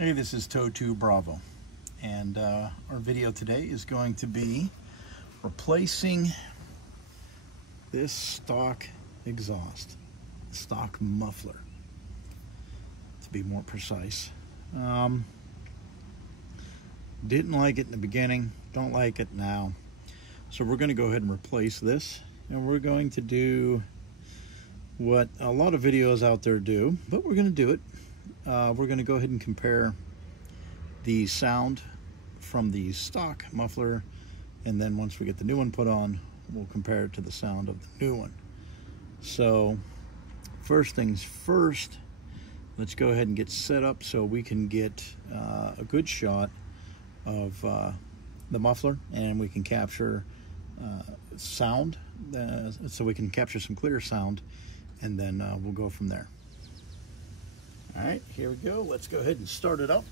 Hey, this is Toe2 Bravo, and our video today is going to be replacing this stock exhaust, stock muffler, to be more precise. Didn't like it in the beginning, don't like it now. So we're going to go ahead and replace this, and we're going to do what a lot of videos out there do, but we're going to do it. We're going to go ahead and compare the sound from the stock muffler, and then once we get the new one put on, we'll compare it to the sound of the new one. So first things first, let's go ahead and get set up so we can get a good shot of the muffler, and we can capture sound, so we can capture some clear sound, and then we'll go from there. All right, here we go. Let's go ahead and start it up.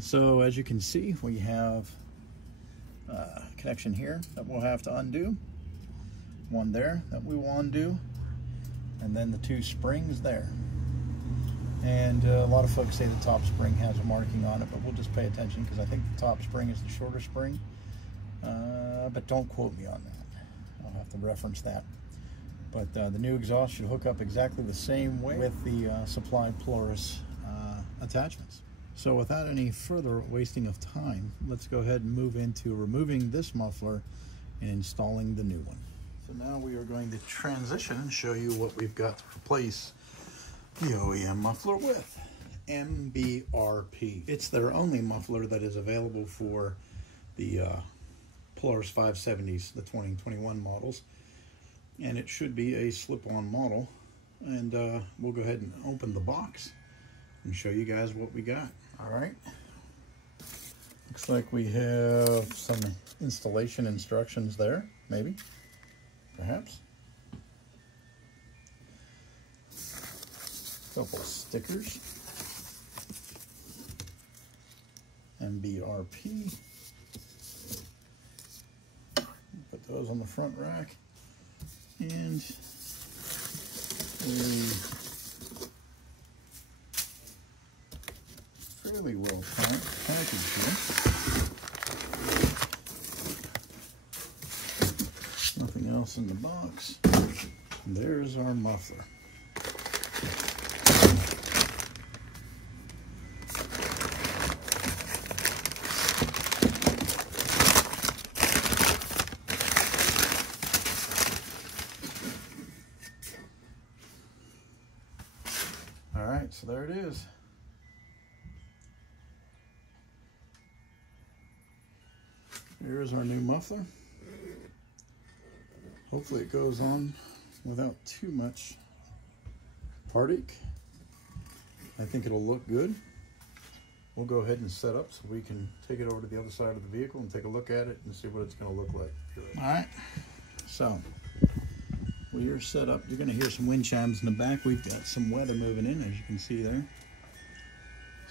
So as you can see, we have a connection here that we'll have to undo, one there that we will undo, and then the two springs there. And a lot of folks say the top spring has a marking on it, but we'll just pay attention because I think the top spring is the shorter spring. But don't quote me on that. I'll have to reference that. But the new exhaust should hook up exactly the same way with the supplied Polaris attachments. So without any further wasting of time, let's go ahead and move into removing this muffler and installing the new one. So now we are going to transition and show you what we've got to replace the OEM muffler with. MBRP. It's their only muffler that is available for the Polaris 570s, the 2021 models. And it should be a slip-on model. And we'll go ahead and open the box and show you guys what we got. All right. Looks like we have some installation instructions there, maybe, perhaps. Couple of stickers. MBRP. Put those on the front rack. And a fairly well packaged here. Nothing else in the box. There's our muffler. All right, so there it is. Here's our new muffler. Hopefully it goes on without too much heartache. I think it'll look good. We'll go ahead and set up so we can take it over to the other side of the vehicle and take a look at it and see what it's going to look like. All right, so we are set up. You're going to hear some wind chimes in the back. We've got some weather moving in, as you can see there.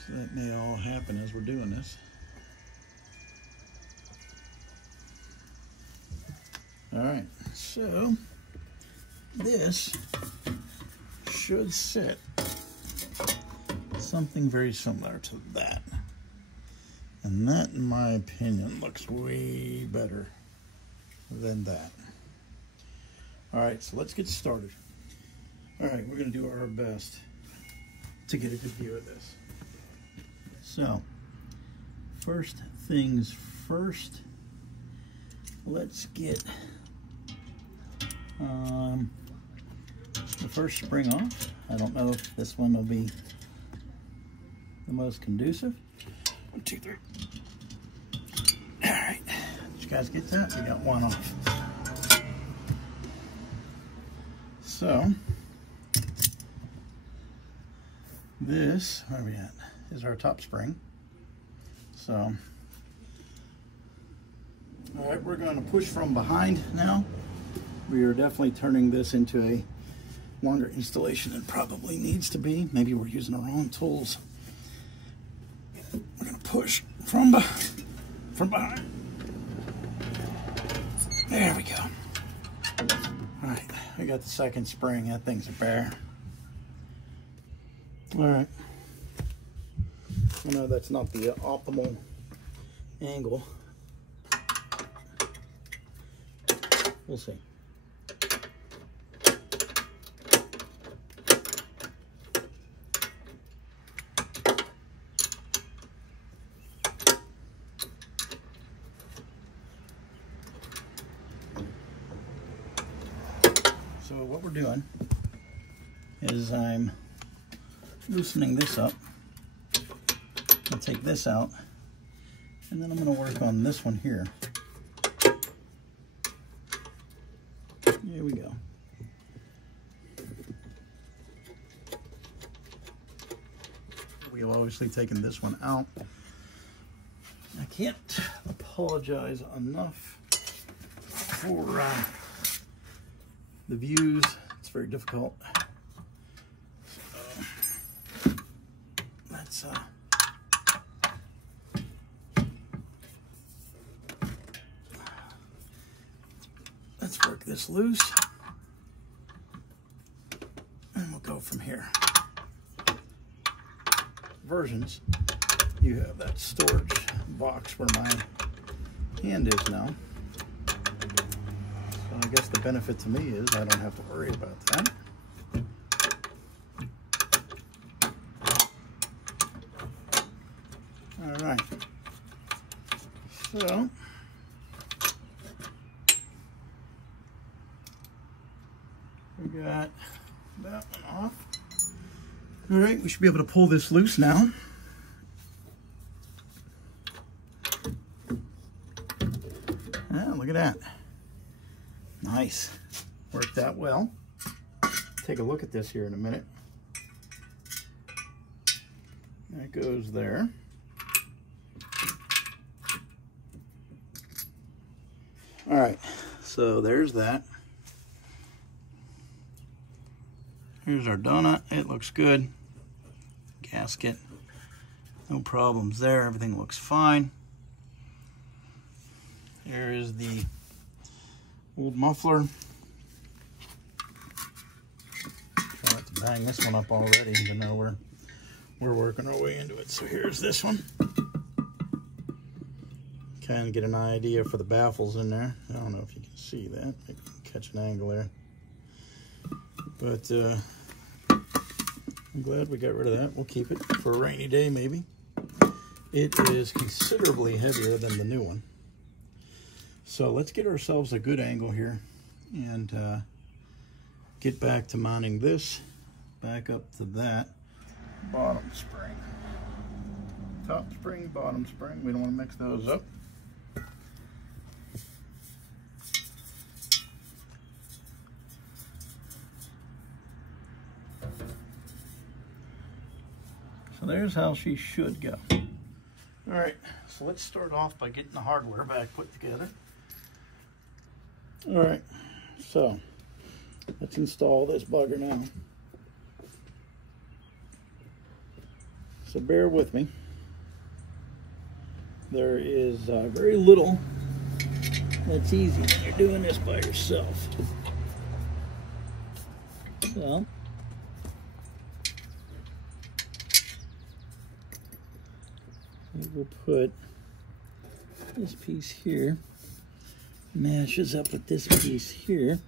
So that may all happen as we're doing this. All right, so this should sit something very similar to that. And that, in my opinion, looks way better than that. All right, so let's get started. All right, we're gonna do our best to get a good view of this. So, first things first, let's get the first spring off. I don't know if this one will be the most conducive. 1, 2, 3. All right, did you guys get that? We got one off. So this, where are we at, is our top spring. So, all right, we're going to push from behind now. We are definitely turning this into longer installation than probably needs to be. Maybe we're using our own tools. We're gonna push from behind. There we go. All right, I got the second spring. That thing's a bear. All right. I know that's not the optimal angle. We'll see. So what we're doing is I'm loosening this up. I'll take this out, and then I'm going to work on this one here. Here we go. We've obviously taken this one out. I can't apologize enough for the views. It's very difficult. So, let's work this loose, and we'll go from here. Versions, you have that storage box where my hand is now. So I guess the benefit to me is I don't have to worry about that. All right. So we got that one off. All right, we should be able to pull this loose now. Ah, look at that. Nice. Worked out well. Take a look at this here in a minute. That goes there. All right, so there's that. Here's our donut. It looks good. Gasket. No problems there. Everything looks fine. Here is the old muffler. Try not to bang this one up already, even though we're working our way into it. So here's this one. Kind of get an idea for the baffles in there. I don't know if you can see that. I can catch an angle there. But I'm glad we got rid of that. We'll keep it for a rainy day, maybe. It is considerably heavier than the new one. So let's get ourselves a good angle here and get back to mounting this back up to that bottom spring. Top spring, bottom spring. We don't want to mix those up. So there's how she should go. All right, so let's start off by getting the hardware back put together. All right, so let's install this bugger now. So bear with me. There is very little that's easy when you're doing this by yourself. So we'll put this piece here, matches up with this piece here,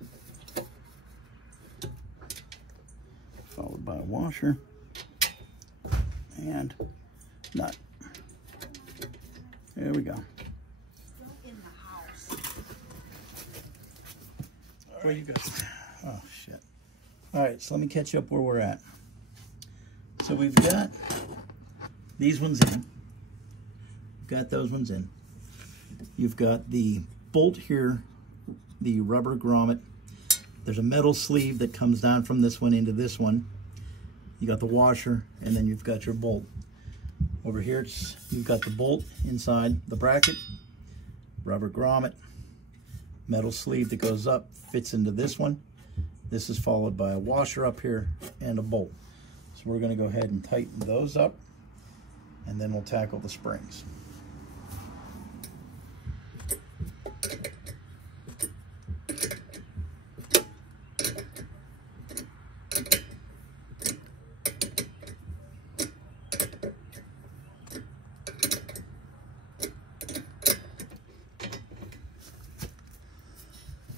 followed by a washer and nut. There we go. Where you go? Oh shit. All right, so let me catch up where we're at. So we've got these ones in. Got those ones in. You've got the bolt here, the rubber grommet. There's a metal sleeve that comes down from this one into this one. You got the washer, and then you've got your bolt. Over here, you've got the bolt inside the bracket, rubber grommet, metal sleeve that goes up, fits into this one. This is followed by a washer up here and a bolt. So we're going to go ahead and tighten those up, and then we'll tackle the springs.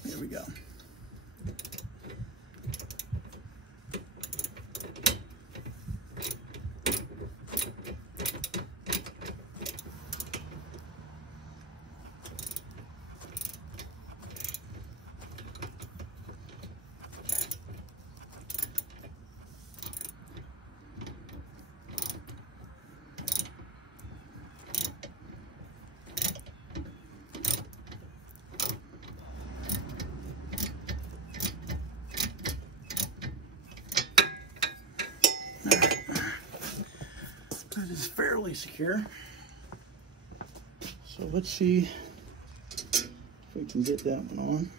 There we go. That is fairly secure. So let's see if we can get that one on.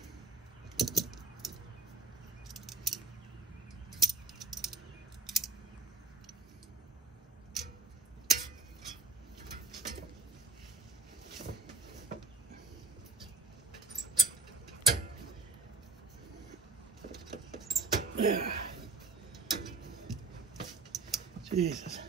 Yeah. Jesus.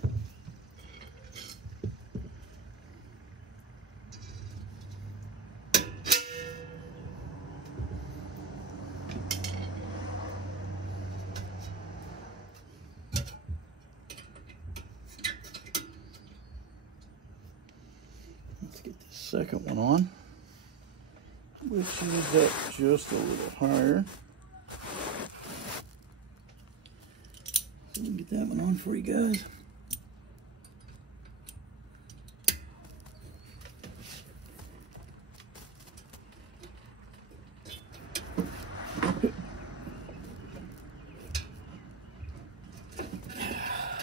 Let's get this second one on, which is up just a little higher. So we'll get that one on for you guys.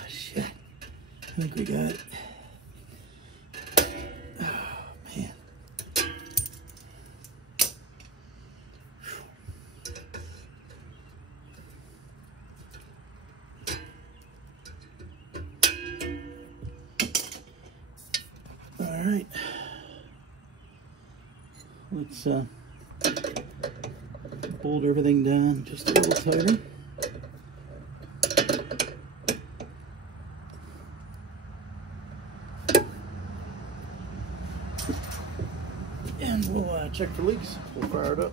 Shit, I think we got it. All right, let's bolt everything down just a little tighter. And we'll check for leaks. We'll fire it up.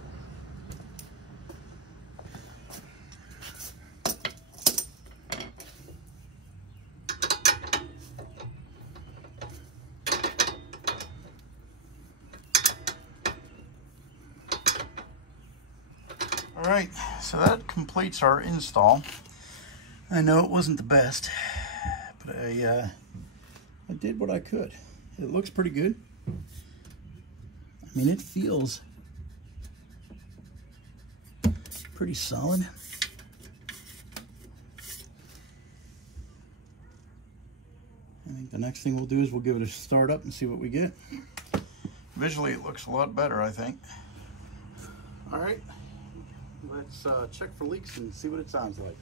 All right, so that completes our install. I know it wasn't the best, but I did what I could. It looks pretty good. I mean, it feels pretty solid. I think the next thing we'll do is we'll give it a start up and see what we get. Visually, it looks a lot better, I think. All right. Let's check for leaks and see what it sounds like.